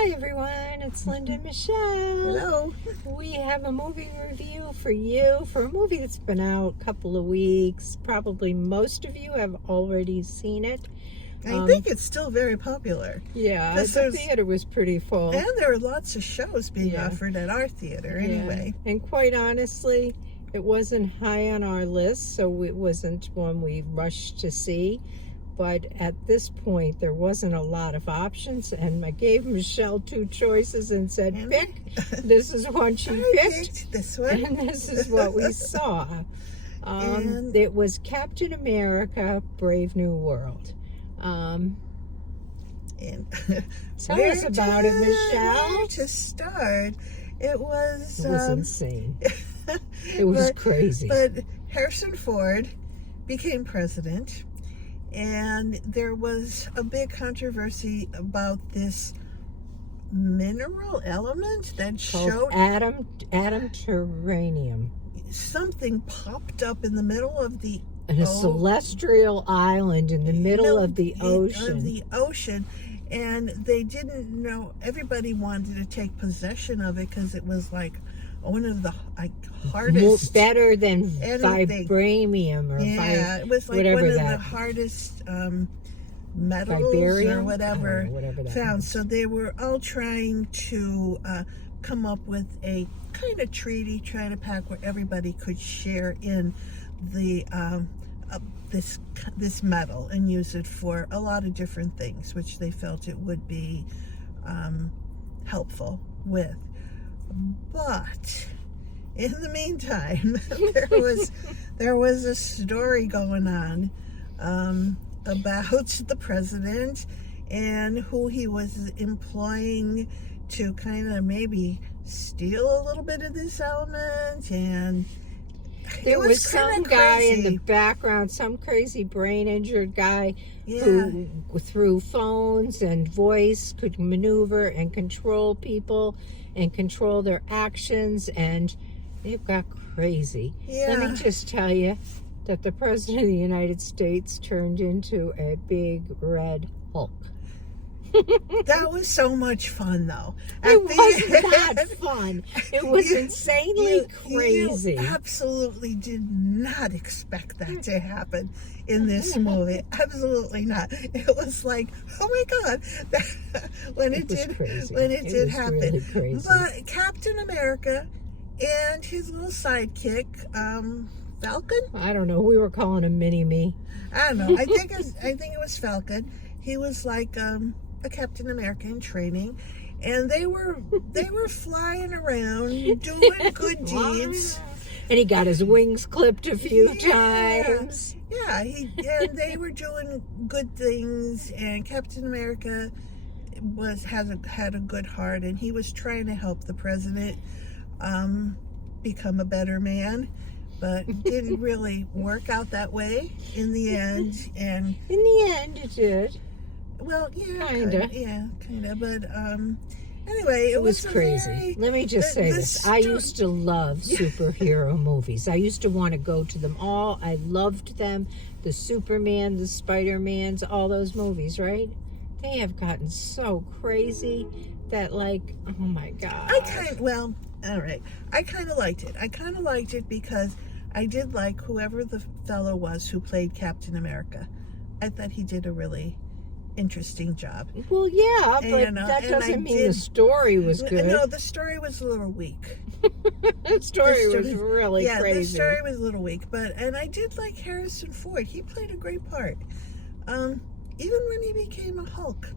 Hi everyone, it's Linda and Michelle. Hello. We have a movie review for you for a movie that's been out a couple of weeks. Probably most of you have already seen it. I think it's still very popular. Yeah, 'Cause the theater was pretty full. And there are lots of shows being offered at our theater anyway. And quite honestly, it wasn't high on our list, so it wasn't one we rushed to see. But at this point, there wasn't a lot of options, and I gave Michelle two choices and said, pick. This is one she picked, this one. and this is what we saw. It was Captain America, Brave New World. And Tell us about it, Michelle. Where to start? It was insane. It was crazy. But Harrison Ford became president. And there was a big controversy about this mineral element that showed adamantium. Something popped up in the middle of the celestial island in the middle of the ocean. And they didn't know. Everybody wanted to take possession of it because it was like one of the hardest, better than vibranium or it was like one of the hardest metals Vibarium? or whatever that found. means. So they were all trying to come up with a kind of treaty, trying to pack where everybody could share in the this metal and use it for a lot of different things, which they felt it would be helpful with. But in the meantime, there was a story going on about the president and who he was employing to kind of maybe steal a little bit of this element. And there was some guy in the background, some crazy brain injured guy who through phones and voice could maneuver and control people and control their actions, and it got crazy. Let me just tell you that the President of the United States turned into a big red Hulk. That was so much fun, though. It was not fun. It was insanely crazy. You absolutely did not expect that to happen in this movie. Absolutely not. It was like, oh my God, when it did happen. Really crazy. But Captain America and his little sidekick, Falcon. I don't know. We were calling him Mini-Me. I don't know. I think it was Falcon. He was like a Captain America in training, and they were flying around doing good deeds. And he got his wings clipped a few times. Yeah, and they were doing good things, and Captain America had a good heart, and he was trying to help the president become a better man. But it didn't really work out that way in the end. And in the end, it did. Well, kinda. But anyway, it was crazy. Let me just say this: I used to love superhero movies. I used to want to go to them all. I loved them. The Superman, the Spider-Mans, all those movies, right? They have gotten so crazy that, like, oh my God. All right. I kind of liked it. I kind of liked it because I did like whoever the fellow was who played Captain America. I thought he did a really interesting job. Well, yeah, but that doesn't mean the story was good. No, the story was a little weak. The story was really crazy. Yeah, the story was a little weak, and I did like Harrison Ford. He played a great part. Even when he became a Hulk,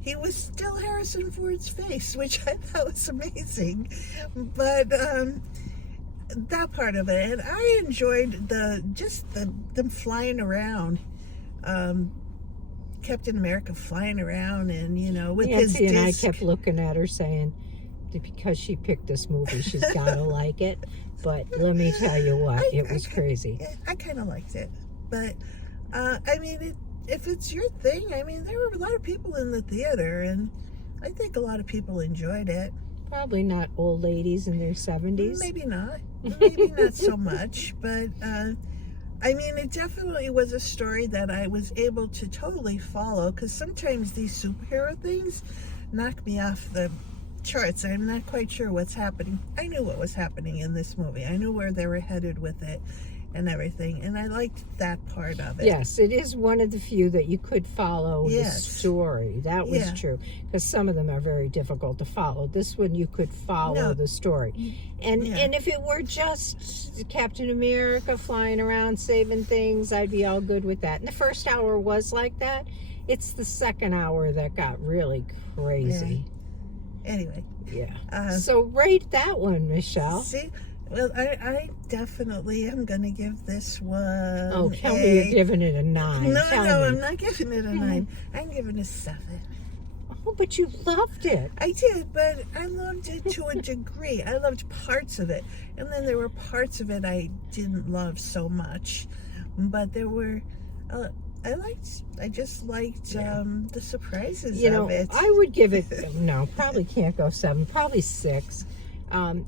he was still Harrison Ford's face, which I thought was amazing. But that part of it, and I enjoyed them flying around. Captain America flying around, and with his disc. And I kept looking at her saying, because she picked this movie, she's gotta like it. But let me tell you what, it was crazy. I kind of liked it, but I mean, if it's your thing, I mean, there were a lot of people in the theater, and I think a lot of people enjoyed it. Probably not old ladies in their 70s. Maybe not so much, but I mean, it definitely was a story that I was able to totally follow, because sometimes these superhero things knock me off the charts. I'm not quite sure what's happening. I knew what was happening in this movie. I knew where they were headed with it and everything, and I liked that part of it. Yes, it is one of the few that you could follow Yes. the story. That was Yeah. true, because some of them are very difficult to follow. This one you could follow No. the story. And Yeah. and if it were just Captain America flying around saving things, I'd be all good with that. And the first hour was like that. It's the second hour that got really crazy. Anyway, Yeah. So rate that one, Michelle. see, well, I definitely am going to give this one. Oh, tell me you're giving it a 9. No, Tell no, me. I'm not giving it a 9. I'm giving it a 7. Oh, but you loved it. I did, but I loved it to a degree. I loved parts of it, and then there were parts of it I didn't love so much. But there were, I just liked the surprises of it. I would give it, no, probably can't go 7, probably 6.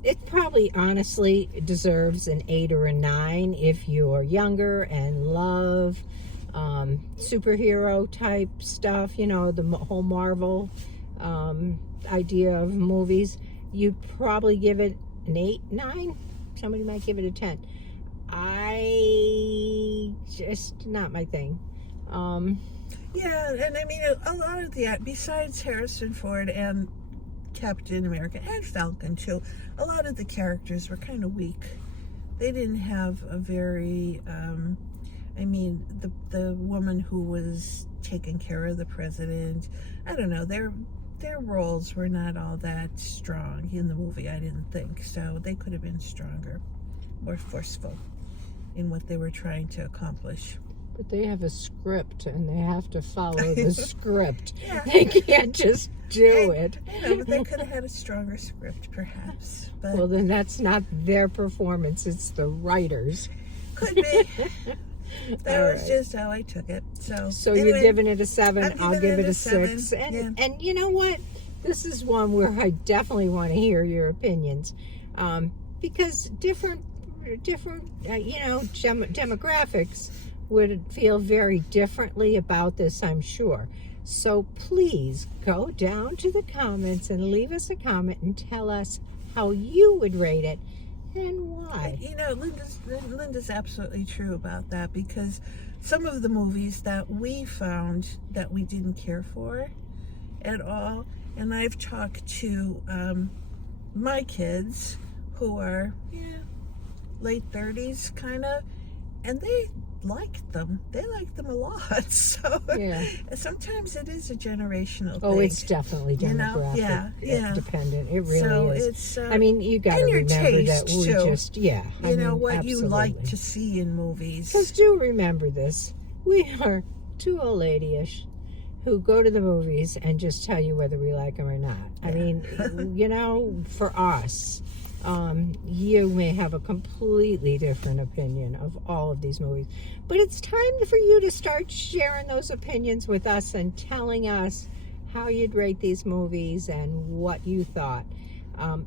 It probably honestly deserves an 8 or a 9 if you're younger and love superhero type stuff, the whole Marvel idea of movies. You'd probably give it an 8, 9. Somebody might give it a 10. Just not my thing. Yeah, and I mean, a lot of the, besides Harrison Ford and Captain America and Falcon too, a lot of the characters were kind of weak. They didn't have a very, I mean, the woman who was taking care of the president, I don't know, their roles were not all that strong in the movie, I didn't think. So they could have been stronger, more forceful in what they were trying to accomplish. But they have a script and they have to follow the script. Yeah. They can't just do it. But they could have had a stronger script, perhaps. But Well, then that's not their performance, it's the writers. could be. That All was right. just how I took it. So You're anyway, giving it a 7, I'm I'll giving give it a 7, 6. And yeah. and you know what? This is one where I definitely want to hear your opinions. Because different demographics would feel very differently about this, I'm sure. So please go down to the comments and leave us a comment and tell us how you would rate it and why. Linda's absolutely true about that, because some of the movies that we found that we didn't care for at all, and I've talked to my kids who are late 30s kind of, and they liked them. They liked them a lot. So Yeah. sometimes it is a generational Oh, thing. it's definitely demographic Yeah. dependent. It really So is. it's I mean, you got to and your remember that taste, we too. just, I mean, what you like absolutely. to see in movies. Because do remember this. We are two old lady-ish who go to the movies and just tell you whether we like them or not. I mean, for us, you may have a completely different opinion of all of these movies. But it's time for you to start sharing those opinions with us and telling us how you'd rate these movies and what you thought.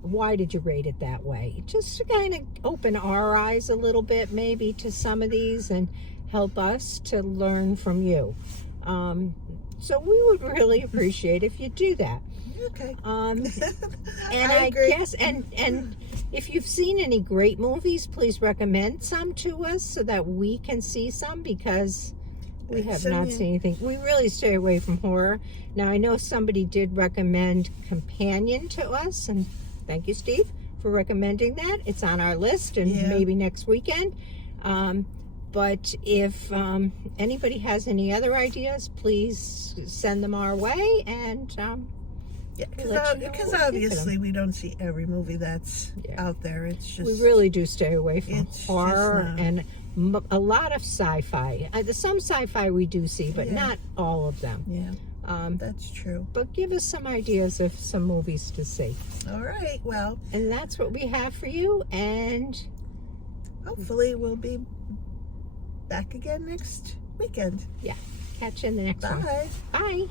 Why did you rate it that way? Just to kind of open our eyes a little bit maybe to some of these and help us to learn from you. So we would really appreciate if you do that. Okay. And I agree. guess and if you've seen any great movies, please recommend some to us so that we can see some, because we have not seen anything. We really stay away from horror. Now, I know somebody did recommend Companion to us, and thank you, Steve, for recommending that. It's on our list, and maybe next weekend. But if anybody has any other ideas, please send them our way, and because obviously we don't see every movie that's out there. It's just we really do stay away from it's horror just and a lot of sci-fi. Some sci-fi we do see, but not all of them. Yeah, that's true. But give us some ideas of some movies to see. All right, well, And that's what we have for you, and hopefully we'll be back again next weekend. catch you in the next one. Bye. Bye.